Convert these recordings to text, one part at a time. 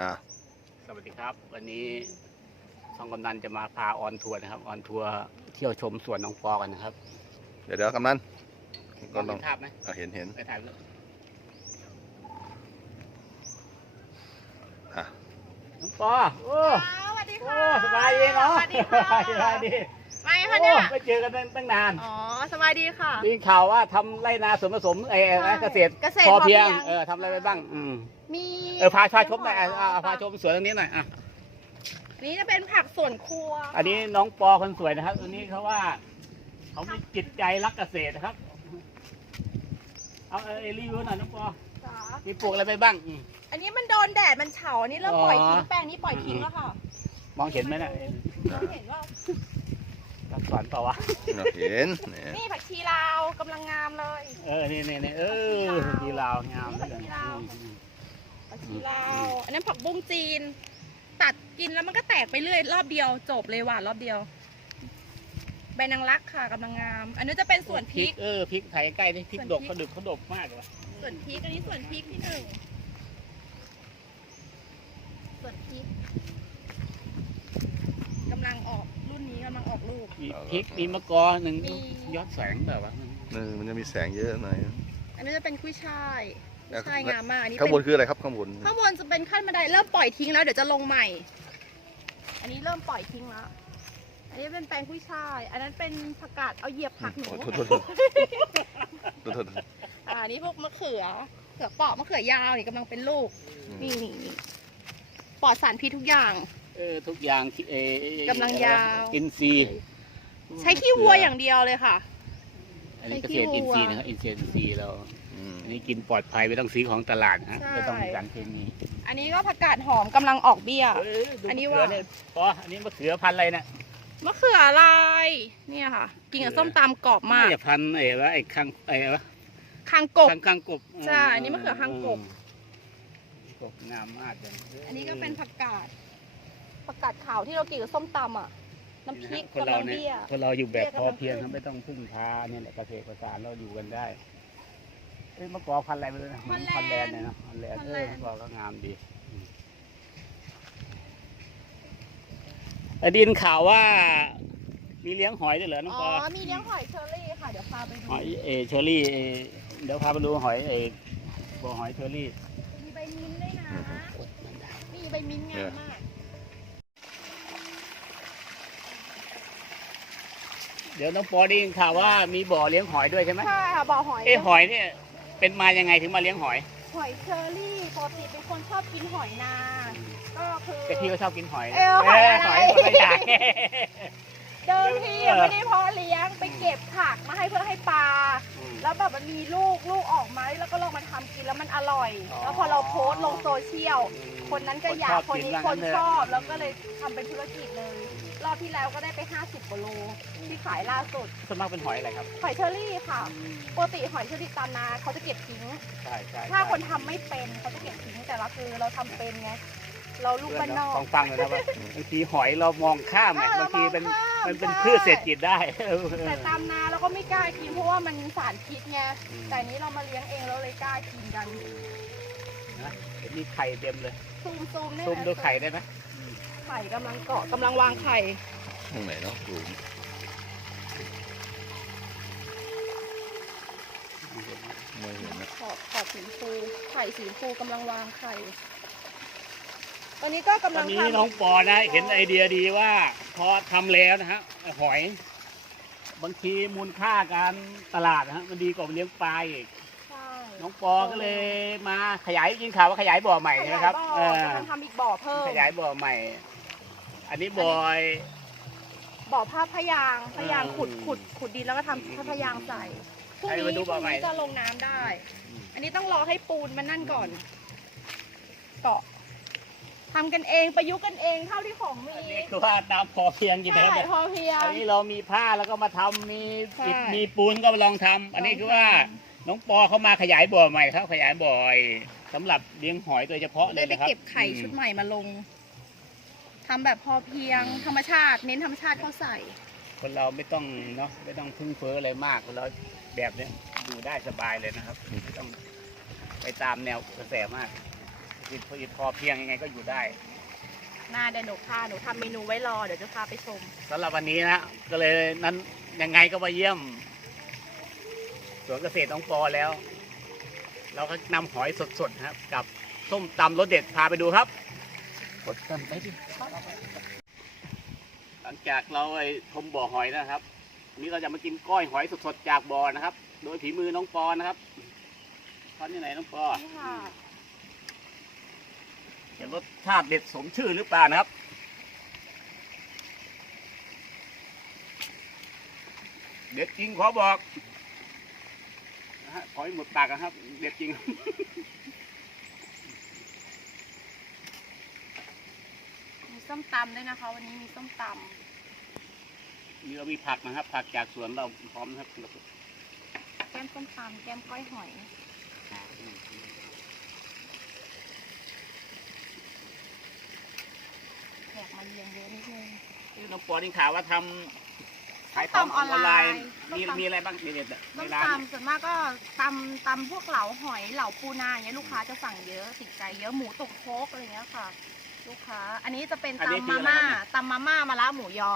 อ่าสวัสดีครับ วันนี้ช่องกำนันจะมาพาออนทัวร์นะครับออนทัวร์เที่ยวชมสวนน้องปอกันนะครับเดี๋ยวเดี๋ยวกำนันก็ลลอองงภาพไหมอะเห็นเห็นไปถ่ายรูปอะน้องปอโอ้สวัสดีโอ้ค่ะสบายดีเนาะสวัสดีค่ะสบายดีไม่โอ้ค่ะเนี่ยไม่เจอกันตั้งตั้งนานอ๋อ สบายดีค่ะ ได้ยินข่าวว่าทำไรนาสวนผสมเออใช่เกษตรเกษตรพอเพียงพอเพียง เออทำอะไรไปบ้างอืมมี เออพาพาชมหน่อยอะอะอะพาชมสวนตรงนี้หน่อยอะอันนี้จะเป็นผักสวนครัวอันนี้น้องปอคนสวยนะครับตัวนี้เขาว่า เขามีจิตใจรักเกษตรนะครับ เอาเออรีวิวหน่อยน้องปอค่ะมีปลูกอะไรไปบ้างอืม อันนี้มันโดนแดดมันเฉาอันนี้เริ่มปล่อยทิ้งอ๋อแปลงนี้ปล่อยทิ้งแล้วค่ะมองเห็นไหมเนะมองเห็นว่ารับสอนเปล่าวะเราเห็นเนี่ยนี่ผักชีลาวกำลังงามเลย เออนี่นี่นี่เออดีลาวงามเหลยดีลาวผักชีลาว อันนั้นผักบุ้งจีน ตัดกินแล้วมันก็แตกไปเรื่อยรอบเดียว จบเลยหวานรอบเดียว ใบนางรักค่ะกำลังงาม อันนี้จะเป็นส่วนพริก เออพริกไทยใกล้นี่พริกส่วนดกพริก เขาดึกเขาดกมากเลยวะส่วนพริกอันนี้ส่วนพริกที่หนึ่งส่วนพริกกำลังออกรุ่นนี้กำลังออกลูก มีพริกมีมะกอหนึ่งมี ยอดแสงแบบว่า เออมันจะมีแสงเยอะหน่อยอันนี้จะเป็นกุ้ยช่าย แล้วกุ้ยช่ายงามมากอันนี้ข้างบนเป็นคืออะไรครับข้างบนข้างบนจะเป็นขั้นบันไดเริ่มปล่อยทิ้งแล้วเดี๋ยวจะลงใหม่ อันนี้เริ่มปล่อยทิ้งแล้ว อันนี้เป็นแปลงกุ้ยช่าย อันนั้นเป็นผักกาดเอาเหยียบผักหนูโอ้โทษโทษโทษโทษโทษอ่านี่พวกมะเขือเขือเปราะมะเขือยาวนี่กำลังเป็นลูก นี่นี่นี่ปลอดสารพิษทุกอย่าง เออทุกอย่างที่เออกำลังยาว อินซีย์ใช้ขี้วัวอย่างเดียวเลยค่ะ อันนี้เกษตรอินทรีย์นะครับอินทรีย์อินทรีย์เรา อืมอันนี้กินปลอดภัยไม่ต้องซื้อของตลาดนะใช่ ไม่ต้องมีสารเคมีอันนี้ก็ผักกาดหอมกำลังออกเบี้ยเออดูอันนี้มะเขือว่าเนี่ยปออันนี้มะเขือพันธุ์อะไรเนี่ยมะเขือลายเนี่ยค่ะ กินกับส้มตำกรอบมากน่จะพันธุ์ไอ้ว่าไอ้ข้างไอ้วะคางกบข้างข้างกบใช่อันนี้มะเขือข้างกบ กบงามมากเลยอันนี้ก็เป็นผักกาดผักกาดขาวที่เรากินกับส้มตำอะ น้ำพริกคนกำเราลังเนี่ยเบี้ย คนเราอยู่แบบเบี้ยพกำลัองเพียงขึ้นไม่ต้องพึ่งพาเนี่ยแหละเกษตรประสานเราอยู่กันได้เอ้ยมะกอพันธุ์อะไรไปเลยนะมันพันธุ์แลนด์เนี่ยเนาะพันธุ์แลนด์พันเอธุ์แลอนด์ มะกอก็งามดีอืมแต่ดินข่าวว่า มีเลี้ยงหอยด้วยเหรอน้องอ๋อปอมีเลี้ยงหอยเชอรี่ค่ะ เดี๋ยวพาไปดู หอยเออเชอรี่เออเดี๋ยวพาไปดูหอยเออบ่อหอยเชอรี่ มีใบมิ้นท์ด้วยนะมีใบมิ้นท์งามมาก เดี๋ยวน้องปอได้ยินข่าวว่ามีบ่อเลี้ยงหอยด้วยใช่ไหมใช่ค่ะบ่อหอยเอ้หอยเนี่ย เป็นมายังไงถึงมาเลี้ยงหอย หอยเชอรี่ปกติเป็นคนชอบกินหอยนา ก็คือ แต่พี่ก็ชอบกินหอยเออหอยอะไรหอยคนละอย่าง เดิมทีอะไม่ได้เพาะเลี้ยงไปเก็บผักมาให้เพื่อให้ปลา แล้วแบบมันมีลูกลูกออกมาแล้วก็ลองมาทำกินแล้วมันอร่อย อ๋อ แล้วพอเราโพสต์ลงโซเชียล คนนั้นก็อยาก คนนี้คนชอบ แล้วก็เลยทำเป็นธุรกิจเลย รอบที่แล้วก็ได้ไป 50กว่าโลที่ขายล่าสุดส่วนมากเป็นหอยอะไรครับ หอยเชอรี่ค่ะปกติหอยเชอรี่ตามนาเขาจะเก็บทิ้ง ใช่ใช่ถ้าคนทำไม่เป็นเขาจะเก็บทิ้งแต่เราคือเราทำเป็นไงเราลูกบ้านนอกต้องฟังเลยนะว่าบางทีหอยเรามองข้ามไงใช่บางทีเป็นเรามองข้ามมันเป็นใช่พืชเศรษฐกิจได้เออแต่ตามนาเราก็ไม่กล้ากินเพราะว่ามันสารพิษไงแต่อันนี้เรามาเลี้ยงเองเราเลยกล้ากินกันนะเดี๋ยวมีไข่เต็มเลยซูมซูมได้ซูมไหมดูไข่ได้ไหม ไข่กำลังเกาะกำลังวางไข่ตรงไหนเนาะดูไม่เห็นนะขอบขอบสีฟูไข่สีฟูกำลังวางไข่ตอนนี้ก็กำตลัอนงนี้ทำน้องปอนะ เห็นไอเดียดีว่าพอทำแล้วนะฮะหอย บางทีมูลค่าการตลาดนะฮะมันดีกว่าเลี้ยงปลาอีกใช่น้องปอก็เลยมาขยายยินข่าวว่าขยายบ่อใหม่ใช่ไหมครับขเอยายอบ่อกำลังทำอีกบ่อเพิ่มขยายบ่อใหม่ อันนี้บอย บ่อผ้าพยางพยางขุดขุดขุดดินแล้วก็ทำผ้าพยางใส่พรุ่งให้นี้มาดูพบ่อรุ่งใหม่ นี้จะลงน้ำได้ อันนี้ต้องรอให้ปูนมันนั่นก่อนเกาะทำกันเองประยุกต์กันเองเท่าที่ของมีอันนี้คือว่าตามพอเพียงจริงๆใช่ครับพอเพียง อันนี้เรามีผ้าแล้วก็มาทำมีอิฐใช่ มีปูนก็ลองทำอันนี้คือว่าน้องปอเขามาขยายบ่อใหม่เขาขยายบ่อยสำหรับเลี้ยงหอยโดยเฉพาะเลได้ยไปนะครับเก็บไข่ชุดใหม่มาลง ทำแบบพอเพียงธรรมชาติ เน้นธรรมชาติเข้าใส่ คนเราไม่ต้องเนาะไม่ต้องพึ่งเฟ้ออะไรมากคนเราแบบเนี้ยอยู่ได้สบายเลยนะครับไม่ต้องไปตามแนวกระแสมากเศรษฐกิจพอเพียงยังไงก็อยู่ได้นาเดี๋ยวหนูพาหนูทำเมนูไว้รอเดี๋ยวจะพาไปชม สำหรับวันนี้นะก็เลยนั้นยังไงก็มาเยี่ยมสวนเกษตรน้องปอแล้ว เราก็นำหอยสดๆนะครับ กับส้มตำรสเด็ดพาไปดูครับ กดกันไปดิหลังจากเราไอ้ชมบ่อหอยนะครับวันนี้เราจะมากินก้อยหอยสดๆจากบ่อนะครับ โดยฝีมือน้องปอนะครับตอนนี้ไหนน้องปอนี่ค่ะจะรสชาติเด็ดสมชื่อหรือเปล่านะครับเด็ดจริงขอบอกนะฮะขอให้หมดปากนะครับ เด็ดจริง ส้มตำด้วยนะคะ วันนี้มีส้มตนี่เรามีผักนะครับ ผักจากสวนเราพร้อมนะครับำแก้มส้มตำแก้มก้อยหอย แขกมาเลี้ยงเยอะนิดนึงที่น้องปอนี่ข่าวว่าทำขายขส้องมตำออนไลน์ออนไลน์มีส้มตำมีอะไรบ้างเด็ดๆอะในส้มร้านตำส่วนมากก็ตำตำพวกเหลาหอยเหลาปูนาอย่างเงี้ยลูกค้าจะสั่งเยอะติดใจเยอะหมูตกโคกอะไรเงี้ยค่ะ ลูกค้า อันนี้จะเป็นตำมาม่าตำมาม่ามาละหมูยอ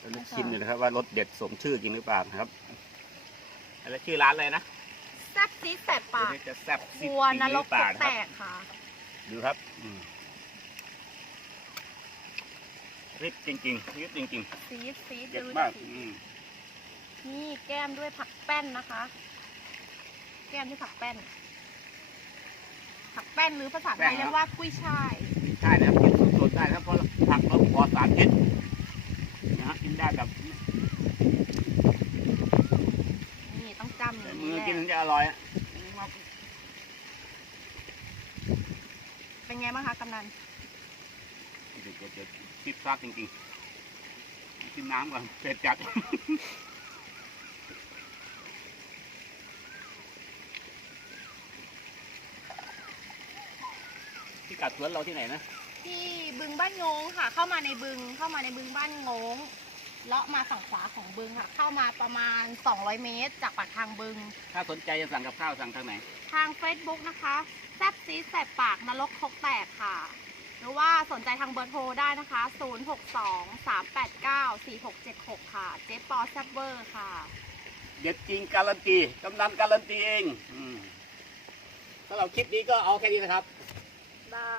เราจะชิมเลยนะครับว่ารสเด็ดสมชื่อจริงหรือเปล่านะครับแล้วชื่อร้านอะไรนะแซ่บซีดแสบปากเดี๋ยวจะแซ่บซิดวัวจริงนหรรืกอเปล่าแตนะครับกค่ะ ดูครับอืมริบจริงๆริบจริงซีดซีดๆเด็ดดูมากดิอืมนี่แก้มด้วยผักแป้นนะคะ แก้มด้วยผักแป้น ผักแป้นหรือภาษาไทยเรียกว่ากุ้ยช่าย ใช่นะครับกินสดๆได้ครับเพราะผักเราปลอดสารพิษนะฮะกินได้แบบนี่ต้องจำอย่างมืนี้อแหละกินถึงจะอร่อยอะเป็นไงบ้างคะกำนันเด็ดเด็ดซิดซัดจริงๆกินน้ำก่อนเผ็ดจัด ที่กัดสวนเราที่ไหนนะ ที่บึงบ้านงงค่ะ เข้ามาในบึงเข้ามาในบึงบ้านงงเลาะมาฝั่งขวาของบึงค่ะ เข้ามาประมาณ 200 เมตร จากปากทางบึง ถ้าสนใจจะสั่งกับข้าวสั่งทางไหน ทาง Facebook นะคะแซบซีดแสบปากนรกคกแตกค่ะ หรือว่าสนใจทางเบอร์โทรได้นะคะ 062 389 4676 ค่ะ เจ๊ปอแซบเวอร์ค่ะ เด็ดจริงการันตีกำนันการันตีเองอืมสำหรับคลิปนี้ก็เอาแค่นี้นะครับ ได้